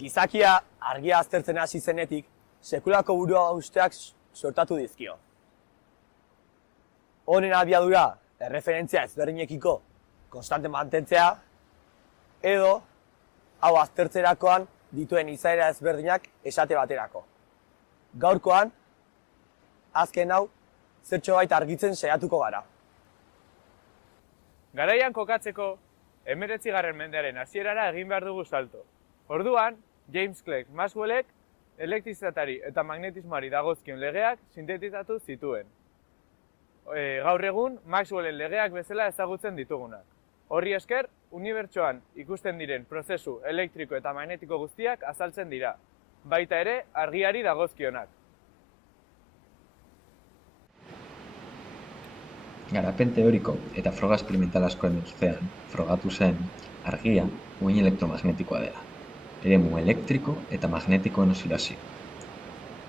Gizakia argia aztertzen hasi zenetik, sekulako burua usteak sortatu dizkio. Honen abiadura, erreferentzia ezberdinekiko konstante mantentzea, edo hau aztertzerakoan dituen izaera ezberdinak esate baterako. Gaurkoan, azken hau, zertxobait argitzen saiatuko gara. Garaian kokatzeko, 19. mendearen hasierara egin behar dugu salto. Orduan, James Clerk Maxwellek elektrizitateari eta magnetismoari dagozkion legeak sintetizatu zituen. Gaur egun, Maxwellen legeak bezala ezagutzen ditugunak. Horri esker, unibertsoan ikusten diren prozesu elektriko eta magnetiko guztiak azaltzen dira, baita ere argiari dagozkionak. Garapen teoriko eta froga esperimental askoen ostean frogatu zen argia uhin elektromagnetikoa dela, eremu elektriko eta magnetikoen osilazio.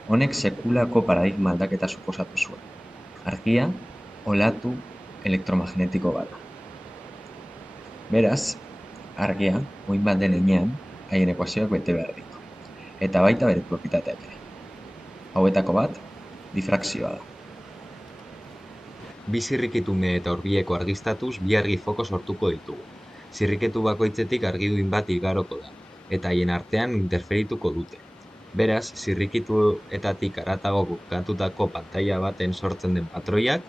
Honek sekulako paradigma aldaketa suposatu zuen. Argia olatu elektromagnetiko bat da. Beraz, argia uhin bat den heinean haien ekuazioak bete behar ditu, eta baita bere propietateak ere. Hauetako bat, difrakzioa da. Bi zirrikitume eta hurbileko argiztatuz bi argi foko sortuko ditugu. Zirriketu bakoitzetik argi duin bat igaroko da, eta haien artean interferituko dute. Beraz, zirrikituetatik haratago kokatutako pantaila baten sortzen den patroiak,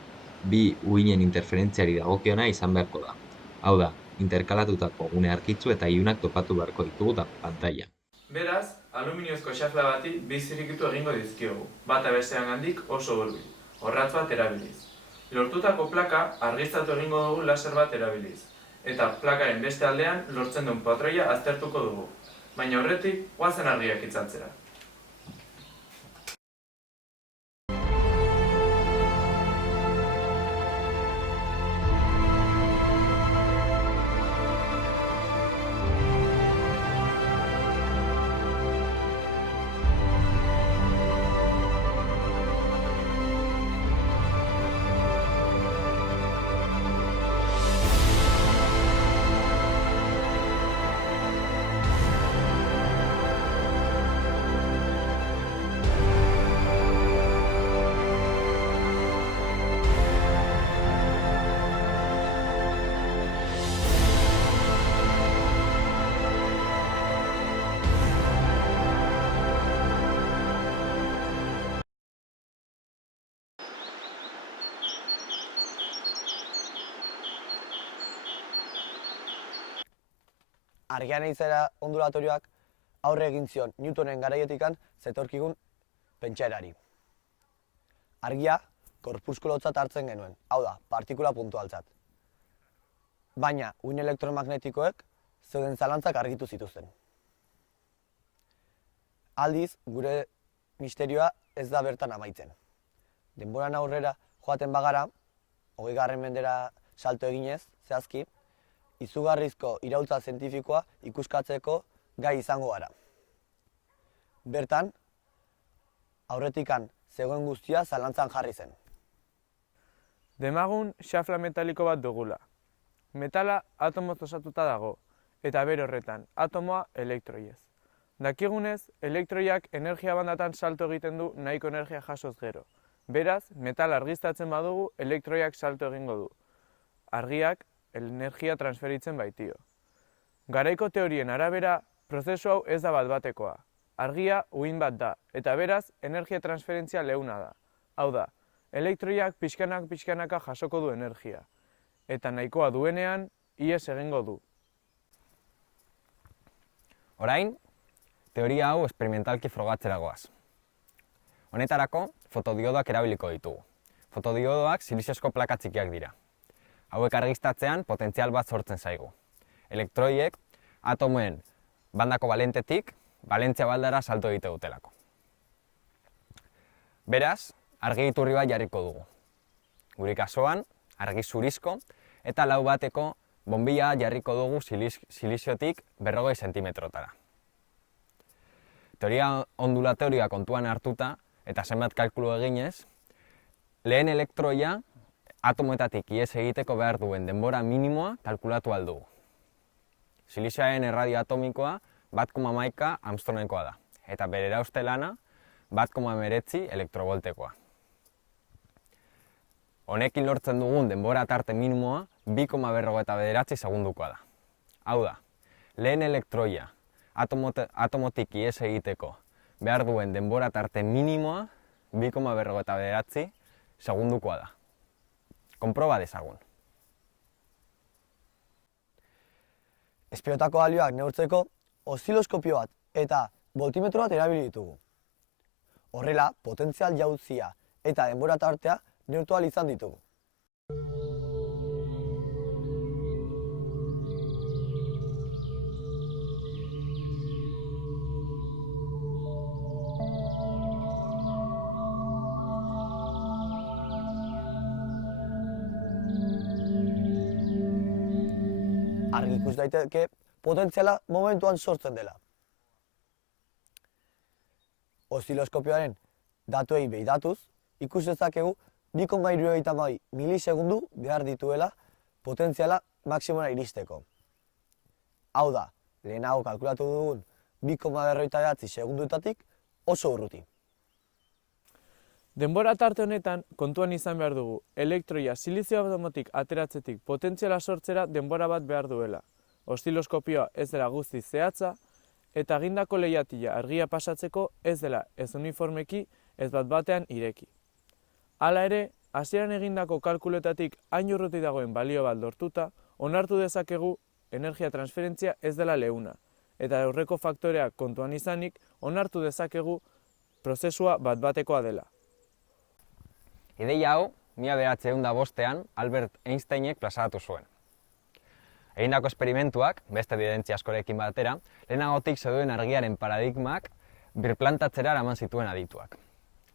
bi uhinen interferentziari dagokiona izan beharko da. Hau da, interkalatutako gune argitsu eta ilunak topatu beharko ditugu da pantaila. Beraz, aluminiozko xafla bati bi zirrikitu egingo dizkiogu, bata bestean gandik oso hurbil, orratz bat erabiliz. Lortutako plaka argiztatu egingo dugu laser bat erabiliz, eta plakaren beste aldean lortzen duen patroia aztertuko dugu, baina horretik goazen argiak itzaltzera. Argiaren izaera ondulatorioak aurre egin zion Newtonen garaietik zetorkigun pentsaerari. Argia korpuskulotzat hartzen genuen, hau da, partikula puntualtzat. Baina uhin elektromagnetikoek zeuden zalantzak argitu zituzten. Aldiz, gure misterioa ez da bertan amaitzen. Denboran aurrera joaten bagara, 20. mendera salto eginez, zehazki, izugarrizko iraultza zientifikoa ikuskatzeko gai izango gara. Bertan, aurretikan zegoen guztia zalantzan jarri zen. Demagun xafla metaliko bat dugula. Metala atomoz osatuta dago, eta bere horretan atomoa elektroiez. Dakigunez, elektroiak energia bandatan salto egiten du nahiko energia jasoz gero. Beraz, metal argiztatzen badugu, elektroiak salto egingo du. Argiak energia transferitzen baitio. Garaiko teorien arabera, prozesu hau ez da bat-batekoa. Argia uhin bat da, eta beraz, energia transferentzia leuna da. Hau da, elektroiak pixkanaka jasoko du energia. Eta nahikoa duenean, ihes egingo du. Orain, teoria hau esperimentalki frogatzera goaz. Honetarako, fotodiodoak erabiliko ditugu. Fotodiodoak siliziozko plaka txikiak dira. Hauek argiztatzean potentzial bat sortzen zaigu. Elektroiek atomoen bandako balentetik balentzia baldara salto egite dutelako. Beraz, argi iturri bat jarriko dugu. Gure kasuan, argi zurizko eta lau bateko bombilla jarriko dugu siliziotik 40 zentimetrotara. Teoria ondulatorioa kontuan hartuta eta zenbat kalkulu eginez, lehen elektroia atomoetatik ihes egiteko behar duen denbora minimoa kalkulatu ahal dugu. Silizioaren erradio atomikoa 1,11 Armstrongekoa da, eta bere erauste lana 1,9 elektrovoltekoa. Honekin lortzen dugun denbora tarte minimoa 2,49 segundukoa da. Hau da, lehen elektroia atomotik ihes egiteko behar duen denbora tarte minimoa 2,49 segundukoa da. Konproba dezagun. Espirotako balioak neurtzeko oziloskopio bat eta voltimetro bat erabili ditugu. Horrela, potentzial jauzia eta denbora tartea neurtu ahal izan ditugu. Argi ikus daiteke potentziala momentuan sortzen dela. Oziloskopioaren datuei behiratuz, ikus dezakegu 2,72 milisegundu behar dituela potentziala maksimora iristeko. Hau da, lehenago kalkulatu dugun 2,49 segunduetatik oso urruti. Denbora tarte honetan kontuan izan behar dugu, elektroia silizio atomotik ateratzetik potentziala sortzera denbora bat behar duela. Oziloskopioa ez dela guztiz zehatza, eta egindako leihatila argia pasatzeko ez dela ez uniformeki ez bat-batean ireki. Hala ere, hasieran egindako kalkuloetatik hain urruti dagoen balio bat lortuta, onartu dezakegu energia transferentzia ez dela leuna, eta aurreko faktoreak kontuan izanik, onartu dezakegu prozesua bat-batekoa dela. Ideia hau, 1905 Albert Einsteinek plazaratu zuen. Egindako esperimentuak, beste ebidentzia askorekin batera, lehenagotik zeuden argiaren paradigmak birplantatzera eraman zituen adituak.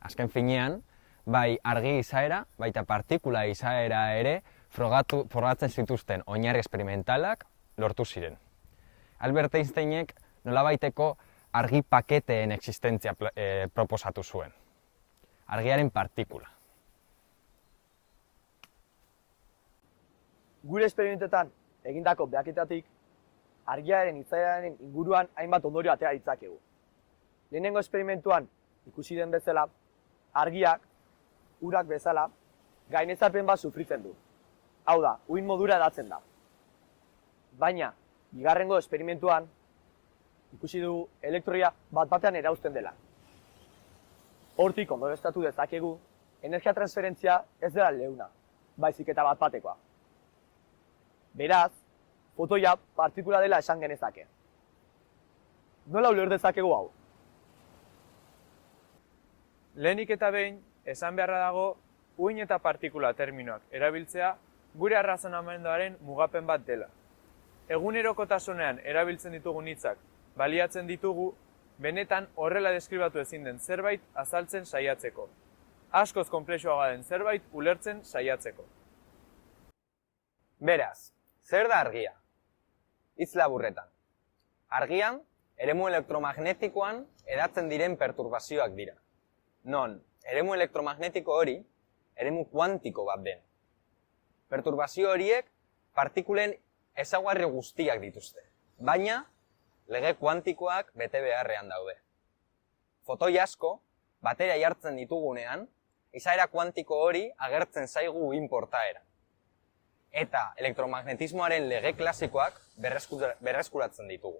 Azken finean, bai argi izaera, baita partikula izaera ere frogatzen zituzten oinarri esperimentalak lortu ziren. Albert Einsteinek nolabaiteko argi paketeen existentzia proposatu zuen. Argiaren partikula. Gure esperimentetan egindako behaketatik, argiaren izaeraren inguruan hainbat ondorio atera ditzakegu. Lehenengo esperimentuan ikusi den bezala, argiak, urak bezala, gainezapen bat sufritzen du. Hau da, uhin modura edatzen da. Baina, bigarrengo esperimentuan, ikusi dugu elektroia bat-batean erauzten dela. Hortik ondorioztatu dezakegu, energia transferentzia ez dela leuna, baizik eta bat-batekoa. Beraz, fotoia partikula dela esan genezake. Nola uler dezakegu hau? Lehenik eta behin, esan beharra dago, uhin eta partikula terminoak erabiltzea gure arrazonamenduaren mugapen bat dela. Egunerokotasunean erabiltzen ditugun hitzak baliatzen ditugu, benetan horrela deskribatu ezin den zerbait azaltzen saiatzeko. Askoz konplexuagoa den zerbait ulertzen saiatzeko. Beraz, zer da argia? Hitz laburretan. Argian, eremu elektromagnetikoan edatzen diren perturbazioak dira. Non, eremu elektromagnetiko hori, eremu kuantiko bat den. Perturbazio horiek partikulen ezaugarri guztiak dituzte, baina lege kuantikoak bete beharrean daude. Fotoi asko, batera jartzen ditugunean, izaera kuantiko hori agertzen zaigu uhin portaeran. Eta elektromagnetismoaren lege klasikoak berreskuratzen ditugu.